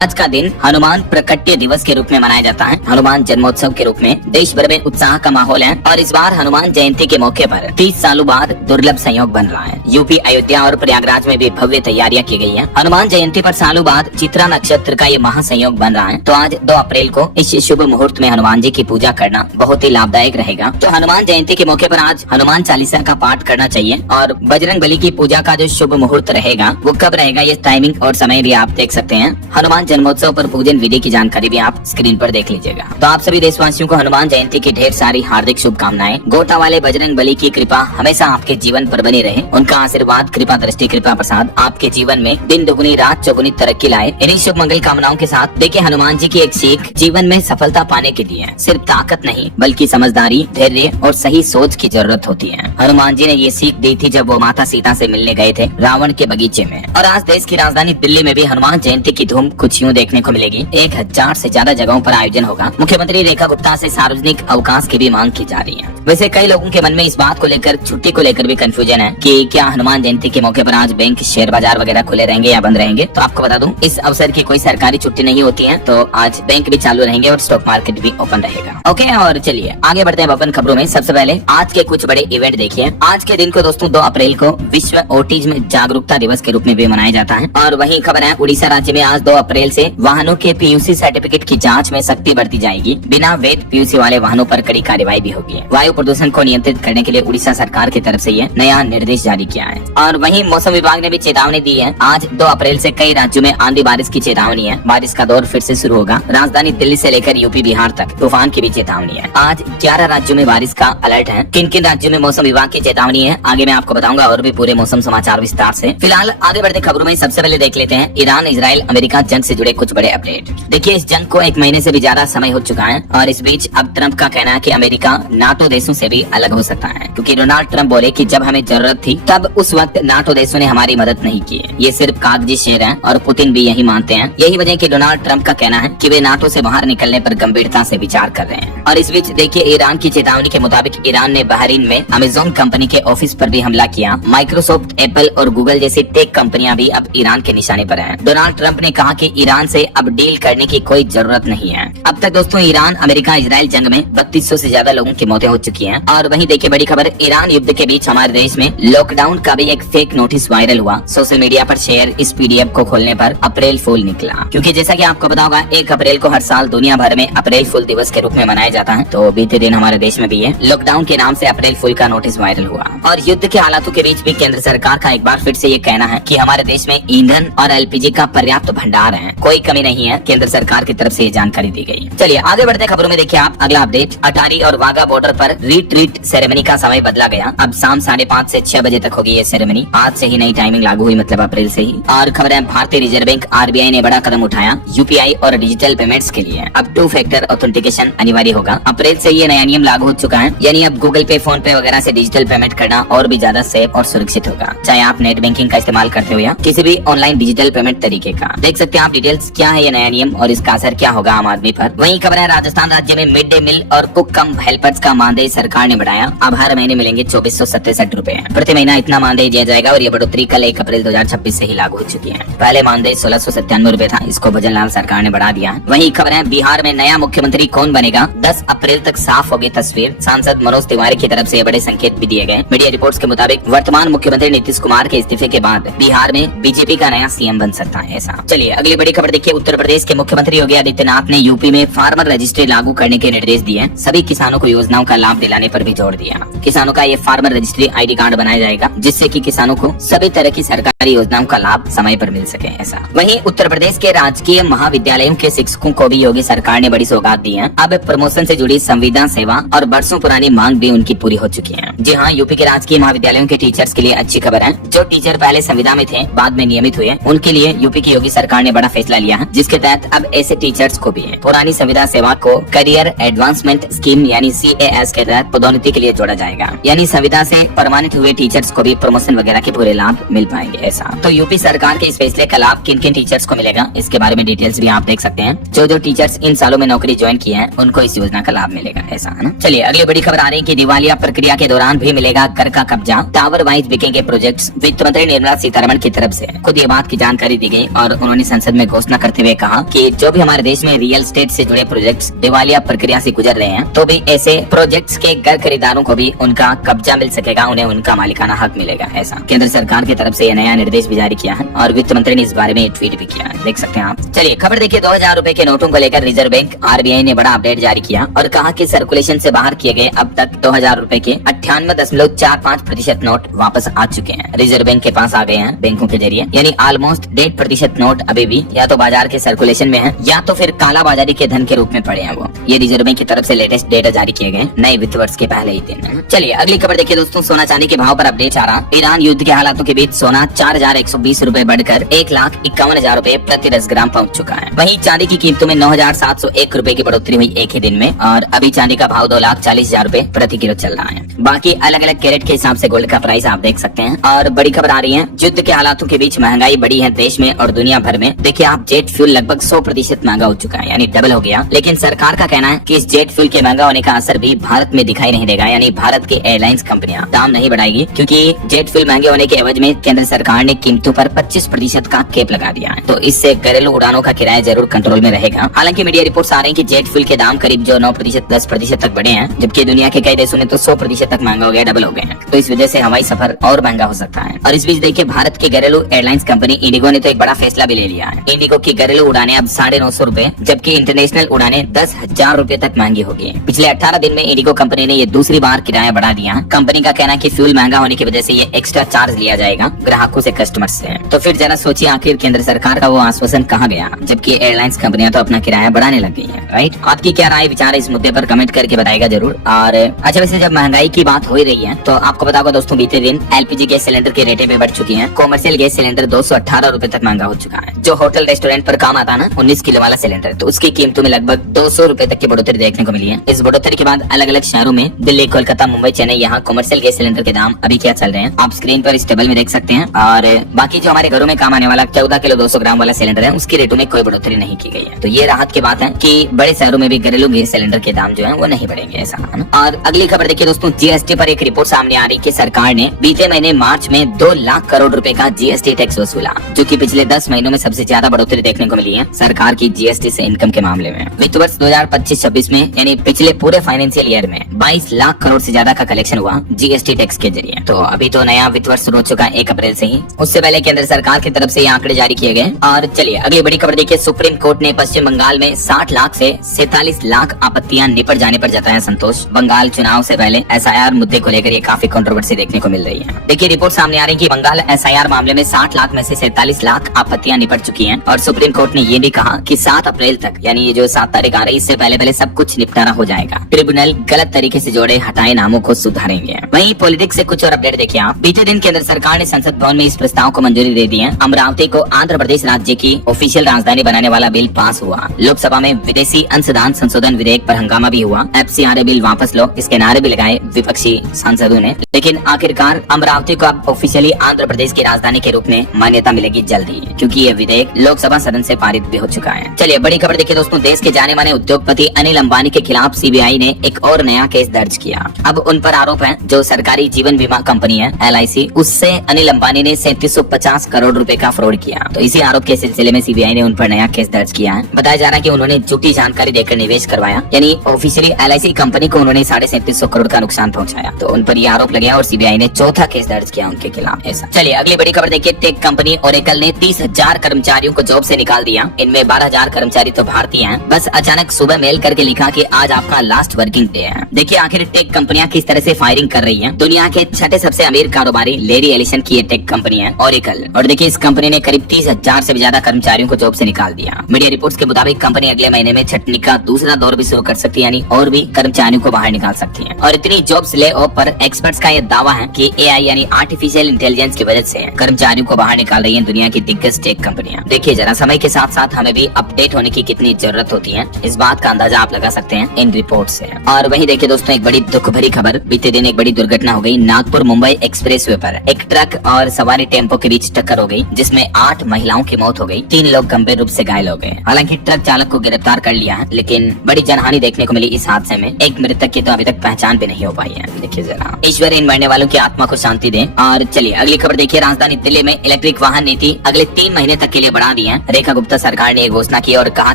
आज का दिन हनुमान प्रकट्य दिवस के रूप में मनाया जाता है। हनुमान जन्मोत्सव के रूप में देश भर में उत्साह का माहौल है और इस बार हनुमान जयंती के मौके पर 30 सालों बाद दुर्लभ संयोग बन रहा है। यूपी, अयोध्या और प्रयागराज में भी भव्य तैयारियां की गई हैं। हनुमान जयंती पर सालों बाद चित्रा नक्षत्र का ये महासंयोग बन रहा है। तो आज 2 अप्रैल को इस शुभ मुहूर्त में हनुमान जी की पूजा करना बहुत ही लाभदायक रहेगा। तो हनुमान जयंती के मौके पर आज हनुमान चालीसा का पाठ करना चाहिए और बजरंग बली की पूजा का जो शुभ मुहूर्त रहेगा वो कब रहेगा, ये टाइमिंग और समय भी आप देख सकते हैं। हनुमान जन्मोत्सव पर पूजन विधि की जानकारी भी आप स्क्रीन पर देख लीजिएगा। तो आप सभी देशवासियों को हनुमान जयंती की ढेर सारी हार्दिक शुभकामनाएं। गोटा वाले बजरंग बली की कृपा हमेशा आपके जीवन पर बनी रहे। उनका आशीर्वाद, कृपा दृष्टि, कृपा प्रसाद आपके जीवन में दिन दुगुनी रात चौगुनी तरक्की लाए। इन्हीं शुभ मंगल कामनाओं के साथ देखिए हनुमान जी की एक सीख जीवन में सफलता पाने के लिए सिर्फ ताकत नहीं बल्कि समझदारी, धैर्य और सही सोच की जरूरत होती है। हनुमान जी ने ये सीख दी थी जब वो माता सीता से मिलने गए थे रावण के बगीचे में। और आज देश की राजधानी दिल्ली में भी हनुमान जयंती की धूम कुछ यूं देखने को मिलेगी। 1000 से ज्यादा जगहों पर आयोजन होगा। मुख्यमंत्री रेखा गुप्ता से सार्वजनिक अवकाश की भी मांग की जा रही है। वैसे कई लोगों के मन में इस बात को लेकर, छुट्टी को लेकर भी कंफ्यूजन है कि क्या हनुमान जयंती के मौके पर आज बैंक, शेयर बाजार वगैरह खुले रहेंगे या बंद रहेंगे। तो आपको बता दूं, इस अवसर की कोई सरकारी छुट्टी नहीं होती है। तो आज बैंक भी चालू रहेंगे और स्टॉक मार्केट भी ओपन रहेगा। ओके, और चलिए आगे बढ़ते हैं अपन खबरों में। सबसे पहले आज के कुछ बड़े इवेंट देखिए। आज के दिन को दोस्तों 2 अप्रैल को विश्व ऑटिज्म जागरूकता दिवस के रूप में भी मनाया जाता है। और वहीं खबर है, उड़ीसा राज्य में आज 2 अप्रैल से वाहनों के पीयूसी सर्टिफिकेट की जांच में सख्ती बढ़ती जाएगी। बिना वैध पीयूसी वाले वाहनों पर कड़ी कार्रवाई भी होगी। वायु प्रदूषण को नियंत्रित करने के लिए उड़ीसा सरकार की तरफ से ये नया निर्देश जारी किया है। और वहीं मौसम विभाग ने भी चेतावनी दी है। आज 2 अप्रैल से कई राज्यों में आंधी बारिश की चेतावनी है। बारिश का दौर फिर से शुरू होगा। राजधानी दिल्ली से लेकर यूपी, बिहार तक तूफान की भी चेतावनी है। आज 11 राज्यों में बारिश का अलर्ट है। किन किन राज्यों में मौसम विभाग की चेतावनी है आगे मैं आपको बताऊंगा और भी पूरे मौसम समाचार विस्तार से। फिलहाल आगे बढ़ते खबरों में सबसे पहले देख लेते हैं ईरान, इजराइल, अमेरिका जंग से जुड़े कुछ बड़े अपडेट। देखिए, इस जंग को 1 महीने से भी ज्यादा समय हो चुका है और इस बीच अब ट्रंप का कहना है कि अमेरिका नाटो देशों से भी अलग हो सकता है, क्योंकि डोनाल्ड ट्रंप बोले कि जब हमें जरूरत थी तब उस वक्त नाटो देशों ने हमारी मदद नहीं की है। ये सिर्फ कागजी शेर है और पुतिन भी यही मानते हैं। यही वजह कि डोनाल्ड ट्रंप का कहना है कि वे नाटो से बाहर निकलने पर गंभीरता से विचार कर रहे हैं। और इस बीच देखिए, ईरान की चेतावनी के मुताबिक ईरान ने बहरीन में अमेजोन कंपनी के ऑफिस पर भी हमला किया। माइक्रोसॉफ्ट, एप्पल और गूगल जैसी टेक कंपनियां भी अब ईरान के निशाने पर हैं। डोनाल्ड ट्रंप ने कहा कि ईरान से अब डील करने की कोई जरूरत नहीं है। अब तक दोस्तों ईरान, अमेरिका, इजराइल जंग में 3200 से ज्यादा लोगों की मौतें हो चुकी हैं। और वहीं देखिए बड़ी खबर, ईरान युद्ध के बीच हमारे देश में लॉकडाउन का भी एक फेक नोटिस वायरल हुआ। सोशल मीडिया पर शेयर इस पीडीएफ को खोलने पर अप्रैल फूल निकला, क्योंकि जैसा कि आपको पता होगा 1 अप्रैल को हर साल दुनिया भर में अप्रैल फूल दिवस के रूप में मनाया जाता है। तो बीते दिन हमारे देश में भी है लॉकडाउन के नाम से अप्रैल फूल का नोटिस वायरल हुआ। और युद्ध के हालातों के बीच भी केंद्र सरकार का एक बार फिर से ये कहना है कि हमारे देश में ईंधन और एलपीजी का पर्याप्त भंडार है, कोई कमी नहीं है। केंद्र सरकार की तरफ से ये जानकारी दी गई। चलिए आगे बढ़ते खबरों में देखिए आप अगला अपडेट। अटारी और वाघा बॉर्डर पर रीट्रीट सेरेमनी का समय बदला गया। अब शाम 5:30 से 6 बजे तक होगी ये सेरेमनी। आज से ही नई टाइमिंग लागू हुई, मतलब अप्रैल से ही। और खबर है, भारतीय रिजर्व बैंक आरबीआई ने बड़ा कदम उठाया। यूपीआई और डिजिटल पेमेंट्स के लिए अब 2 फैक्टर ऑथेंटिकेशन अनिवार्य होगा। अप्रैल से ये नया नियम लागू हो चुका है, यानी अब गूगल पे, फोन पे वगैरह से डिजिटल पेमेंट करना और भी ज्यादा सेफ और सुरक्षित होगा, चाहे आप नेट बैंकिंग का इस्तेमाल करते हो या किसी भी ऑनलाइन डिजिटल पेमेंट तरीके का। देख सकते हैं आप डिटेल्स क्या है ये नया नियम और इसका असर क्या होगा आम आदमी पर। वहीं खबर है, राजस्थान राज्य में मिड डे मील और कुक कम हेल्पर्स का मानदेय सरकार ने बढ़ाया। अब हर महीने मिलेंगे 2467 रूपए प्रति महीना। इतना मानदेय दिया जाएगा और ये बढ़ोतरी कल 1 अप्रैल 2026 से ही लागू हो चुकी है। पहले मानदेय 1697 रूपए था, इसको भजनलाल सरकार ने बढ़ा दिया है। वहीं खबर है, बिहार में नया मुख्यमंत्री कौन बनेगा 10 अप्रैल तक साफ होगी तस्वीर। सांसद मनोज तिवारी की तरफ से बड़े संकेत भी दिए गए। मीडिया रिपोर्ट्स के मुताबिक वर्तमान मुख्यमंत्री नीतीश कुमार के इस्तीफे के बाद बिहार में बीजेपी का नया सीएम बन सकता है ऐसा। चलिए अगली बड़ी खबर देखिए, उत्तर प्रदेश के मुख्यमंत्री योगी आदित्यनाथ ने यूपी में फार्मर रजिस्ट्री लागू करने के निर्देश दिए। सभी किसानों को योजनाओं का लाभ दिलाने पर भी जोर दिया। किसानों का ये फार्मर रजिस्ट्री आईडी कार्ड बनाया जाएगा, जिससे कि किसानों को सभी तरह की सरकारी योजनाओं का लाभ समय पर मिल सके ऐसा। वहीं उत्तर प्रदेश के राजकीय महाविद्यालयों के शिक्षकों को भी योगी सरकार ने बड़ी सौगात दी है। अब प्रमोशन से जुड़ी संविदा सेवा और बरसों पुरानी मांग भी उनकी पूरी हो चुकी है। जी हाँ, यूपी के राजकीय महाविद्यालयों के टीचर्स के लिए अच्छी खबर है। जो टीचर पहले संविदा में थे, बाद में नियमित हुए, उनके लिए यूपी की योगी सरकार ने बड़ा फैसला लिया है, जिसके तहत अब ऐसे टीचर्स को भी पुरानी संविदा सेवा को करियर एडवांसमेंट स्कीम यानी CAS के तहत पदोन्नति के लिए जोड़ा जाएगा। यानी संविदा से परमानेंट हुए टीचर्स को भी प्रमोशन वगैरह के पूरे लाभ मिल पाएंगे ऐसा। तो यूपी सरकार के इस फैसले का लाभ किन किन टीचर्स को मिलेगा, इसके बारे में डिटेल्स भी आप देख सकते हैं। जो टीचर्स इन सालों में नौकरी ज्वाइन की है, उनको इस योजना का लाभ मिलेगा ऐसा, है ना। चलिए अगली बड़ी खबर आ रही है कि दिवालिया प्रक्रिया के दौरान भी मिलेगा कर का कब्जा। टावर वाइज बिकेंगे प्रोजेक्ट्स। वित्त मंत्री निर्मला सीतारमण की तरफ से खुद ये बात की जानकारी दी गई और उन्होंने संसद में घोषणा करते हुए कहा कि जो भी हमारे देश में रियल एस्टेट से जुड़े प्रोजेक्ट्स दिवालिया प्रक्रिया से गुजर रहे हैं, तो भी ऐसे प्रोजेक्ट्स के घर खरीदारों को भी उनका कब्जा मिल सकेगा, उन्हें उनका मालिकाना हक मिलेगा। ऐसा केंद्र सरकार की तरफ से यह नया निर्देश भी जारी किया है और वित्त मंत्री ने इस बारे में ट्वीट भी किया है, देख सकते हैं आप। चलिए खबर देखिए, 2000 रुपए के नोटों को लेकर रिजर्व बैंक RBI ने बड़ा अपडेट जारी किया और कहा कि सर्कुलेशन से बाहर किए गए अब तक 2000 रुपए के 98.45% नोट वापस आ चुके हैं, रिजर्व बैंक के पास आ गए हैं बैंकों के जरिए। यानी ऑलमोस्ट 1.5% नोट अभी भी या तो बाजार के सर्कुलेशन में है या तो फिर काला बाजारी के धन के रूप में पड़े हैं वो। ये रिजर्व बैंक की तरफ से लेटेस्ट डेटा जारी किए गए नए वित्त वर्ष के पहले ही दिन। चलिए अगली खबर देखिए दोस्तों, सोना चांदी के भाव पर अपडेट आ रहा। ईरान युद्ध के हालातों के बीच सोना 4120 रुपए बढ़कर 1,51,000 रुपए प्रति 10 ग्राम पहुंच चुका है। वहीं चांदी की कीमतों में 9,701 रुपए की बढ़ोतरी हुई एक ही दिन में और अभी चांदी का भाव 2,40,000 रुपए प्रति किलो चल रहा है। बाकी अलग अलग कैरेट के हिसाब से गोल्ड का प्राइस आप देख सकते हैं। और बड़ी खबर आ रही है, युद्ध के हालातों के बीच महंगाई बढ़ी है देश में और दुनिया भर में। देखिए आप, जेट फ्यूल लगभग 100% महंगा हो चुका है, यानी डबल हो गया। लेकिन सरकार का कहना है कि इस जेट फ्यूल के महंगा होने का असर भी भारत में दिखाई नहीं देगा, यानी भारत की एयरलाइंस कंपनियां दाम नहीं बढ़ाएगी, क्योंकि जेट फ्यूल महंगे होने के एवज में केंद्र सरकार ने कीमतों पर 25% का कैप लगा दिया है। तो इससे घरेलू उड़ानों का किराया जरूर कंट्रोल में रहेगा। हालांकि मीडिया रिपोर्ट्स आ रही है कि जेट फ्यूल के दाम करीब जो 9% 10% तक बढ़े हैं, जबकि दुनिया के कई देशों में तो 100% तक महंगा हो गया, डबल हो गए हैं। तो इस वजह से हवाई सफर और महंगा हो सकता है। और इस बीच देखिए, भारत के घरेलू एयरलाइंस कंपनी इंडिगो ने तो एक बड़ा फैसला भी ले लिया है। इंडिगो की घरेलू उड़ानें अब 950 रुपए, जबकि इंटरनेशनल उड़ानें 10,000 रुपए तक महंगी होगी। पिछले 18 दिन में इंडिगो कंपनी ने ये दूसरी बार किराया बढ़ा दिया। कंपनी का कहना है कि फ्यूल महंगा होने की वजह से ये एक्स्ट्रा चार्ज लिया जाएगा ग्राहकों से, कस्टमर से। तो फिर जरा सोचिए, आखिर केंद्र सरकार का वो आश्वासन कहाँ गया, जबकि एयरलाइंस कंपनियां तो अपना किराया बढ़ाने लग गई है, राइट। आपकी क्या राय विचार है इस मुद्दे पर, कमेंट करके बताएगा जरूर। और अच्छा, वैसे जब महंगाई की बात हो ही रही है तो आपको बताऊंगा दोस्तों, बीते दिन LPG गैस सिलेंडर की रेटें भी बढ़ चुकी हैं। कॉमर्शियल गैस सिलेंडर 218 रुपए तक महंगा हो चुका है। जो होटल रेस्टोरेंट पर काम आता है ना, 19 किलो वाला सिलेंडर, तो उसकी कीमतों में लगभग 200 रुपए तक की बढ़ोतरी देखने को मिली है। इस बढ़ोतरी के बाद अलग अलग शहरों में, दिल्ली, कोलकाता, मुंबई, चेन्नई, यहाँ कॉमर्शियल गैस सिलेंडर के दाम अभी क्या चल रहे हैं आप स्क्रीन पर इस टेबल में देख सकते हैं। और बाकी जो हमारे घरों में काम आने वाला 14 किलो 200 ग्राम वाला सिलेंडर है, उसकी रेटों में कोई बढ़ोतरी नहीं की गई है। तो ये राहत की बात है कि बड़े शहरों में भी घरेलू गैस सिलेंडर के दाम जो है वो नहीं बढ़ेंगे, ऐसा है। और अगली खबर देखिए दोस्तों, GST पर एक रिपोर्ट सामने आ रही कि सरकार ने बीते महीने मार्च में 2 लाख करोड़ रुपए का GST टैक्स वसूला, जो कि पिछले 10 महीनों में सबसे ज्यादा बढ़ोतरी देखने को मिली है सरकार की GST से इनकम के मामले में। वित्त वर्ष 2025-26 में, यानी पिछले पूरे फाइनेंशियल ईयर में 22 लाख करोड़ से ज्यादा का कलेक्शन हुआ GST टैक्स के जरिए। तो अभी तो नया वित्त वर्ष शुरू हो चुका है 1 अप्रैल से ही, उससे पहले केंद्र सरकार की तरफ से ये आंकड़े जारी किए गए। और चलिए अगली बड़ी खबर देखिए, सुप्रीम कोर्ट ने पश्चिम बंगाल में 60 लाख से 47 लाख आपत्तियां निपट जाने पर जताया संतोष। बंगाल चुनाव से पहले SIR मुद्दे को लेकर ये काफी कंट्रोवर्सी देखने को मिल रही है। देखिए रिपोर्ट सामने आ रही है कि बंगाल SIR मामले में 60 लाख में से 47 लाख आपत्तियां निपट चुकी हैं और सुप्रीम कोर्ट ने ये भी कहा कि 7 अप्रैल तक, यानी ये जो 7 तारीख आ रही है, इससे पहले सब कुछ निपटारा हो जाएगा। ट्रिब्यूनल गलत तरीके से जोड़े हटाए नामों को सुधारेंगे। वहीं पॉलिटिक्स से कुछ और अपडेट देखिए आप। बीते दिन केंद्र सरकार ने संसद भवन में इस प्रस्ताव को मंजूरी दे दी है। अमरावती को आंध्र प्रदेश राज्य की ऑफिशियल राजधानी बनाने वाला बिल पास हुआ। लोकसभा में विदेशी अंशदान संशोधन विधेयक पर हंगामा भी हुआ। FCRA बिल वापस लो, इसके नारे भी लगाए विपक्षी सांसदों ने। लेकिन आखिरकार अमरावती को अब ऑफिशियली आंध्र प्रदेश की राजधानी के रूप में मान्यता मिलेगी जल्दी, क्योंकि ये विधेयक लोकसभा सदन से पारित भी हो चुका है। चलिए बड़ी खबर देखिए दोस्तों, देश के जाने माने उद्योगपति अनिल अंबानी के खिलाफ CBI ने एक और नया केस दर्ज किया। अब उन पर आरोप है, जो सरकारी जीवन बीमा कंपनी है LIC, उससे अनिल अंबानी ने 3750 करोड़ रुपए का फ्रॉड किया। तो इसी आरोप के सिलसिले में CBI ने उन पर नया केस दर्ज किया है। बताया जा रहा है कि उन्होंने झूठी जानकारी देकर निवेश करवाया, यानी ऑफिशियली LIC कंपनी को उन्होंने 3750 करोड़ का नुकसान पहुंचाया। तो उन पर ये आरोप लगे और CBI ने चौथा केस दर्ज किया उनके खिलाफ। ऐसा चलिए अगली बड़ी खबर देखिए, टेक कंपनी ओरेकल ने 30,000 कर्मचारियों को जॉब से निकाल दिया। इनमें 12,000 कर्मचारी तो भारतीय हैं। बस अचानक सुबह मेल करके लिखा कि आज आपका लास्ट वर्किंग डे है। देखिए आखिर टेक कंपनियां किस तरह से फायरिंग कर रही हैं। दुनिया के 6ठे सबसे अमीर कारोबारी लेरी एलिसन की ये टेक कंपनी है ओरेकल, और देखिए इस कंपनी ने करीब 30,000 से भी ज्यादा कर्मचारियों को जॉब से निकाल दिया। मीडिया रिपोर्ट्स के मुताबिक कंपनी अगले महीने में छटनी का दूसरा दौर भी शुरू कर सकती है, यानी और भी कर्मचारियों को बाहर निकाल सकती है। और इतनी जॉब्स ले ऑफ पर एक्सपर्ट्स का ये दावा है कि AI यानी आर्टिफिशियल इंटेलिजेंस की वजह से कर्मचारियों को बाहर निकाल रही है दुनिया की दिग्गज टेक कंपनियां। देखिए जरा, समय के साथ साथ हमें भी अपडेट होने की कितनी जरूरत होती है, इस बात का अंदाजा आप लगा सकते हैं इन रिपोर्ट से। और वहीं देखिए दोस्तों, एक बड़ी दुख भरी खबर, बीते दिन एक बड़ी दुर्घटना हो गई नागपुर मुंबई एक्सप्रेसवे पर। एक ट्रक और सवारी टेम्पो के बीच टक्कर हो गई, जिसमें 8 महिलाओं की मौत हो गई, 3 लोग गंभीर रूप से घायल हो गए। हालांकि ट्रक चालक को गिरफ्तार कर लिया है, लेकिन बड़ी जनहानि देखने को मिली इस हादसे में। एक मृतक की तो अभी तक पहचान भी नहीं हो पाई है। देखिए जरा, ईश्वर इन मरने वालों की आत्मा को शांति दे। और चलिए अगली खबर देखिए, राजधानी दिल्ली में इलेक्ट्रिक वाहन नीति अगले 3 महीने तक के लिए बढ़ा दी है। रेखा गुप्ता सरकार ने ये घोषणा की और कहा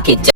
कि